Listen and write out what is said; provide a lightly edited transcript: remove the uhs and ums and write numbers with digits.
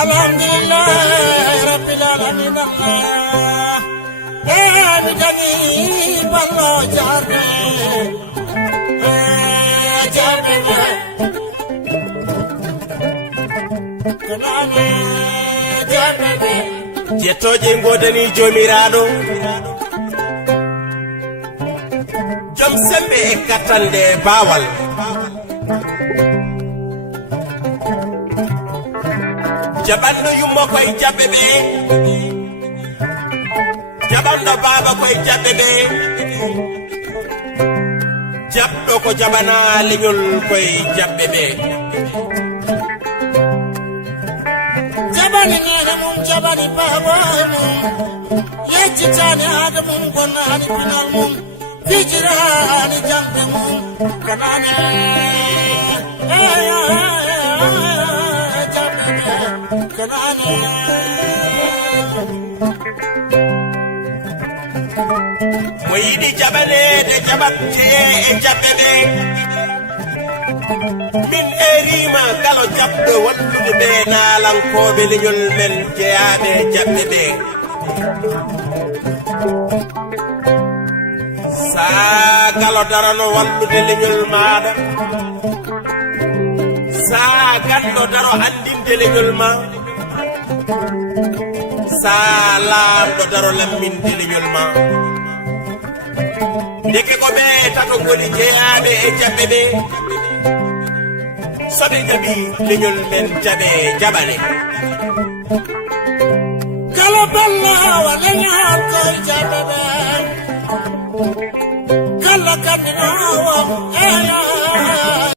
alhamdulillah rabbil alamin bidani ballo jarne jettoje godani jomiraɗo jom sembe e kattande bawal jaɓanɗo yummo koye jaɓɓe ɓe jaɓanɗo baaba koye jaɓɓe ɓe jaɓɗo ko jaɓana leñol koye jaɓɓe ɓe jaɓani nene mum jaɓani babaye mum yeccitani haade mum gonnani pinal mum fijirani jamɗe mum kanane kanane mo yiɗi jaɓanede jaɓatte e jaɓɓe ɓe min erima kala jaɓɗo wallude ɓe naalankoɓe leñol men jeyaɓe jaɓɓe ɓe sa galo darano wallude leñol maɗa sa ganɗo daro andinde leñol ma sa laamɗo daro lamminde leñol ma ndeke ko ɓe tato goni jeyaɓe e jaɓɓe ɓe soɓe jaɓi leñol men jaɓe jaɓane kala ballawa leñol koye jaɓɓe ɓe kala kandinawa eya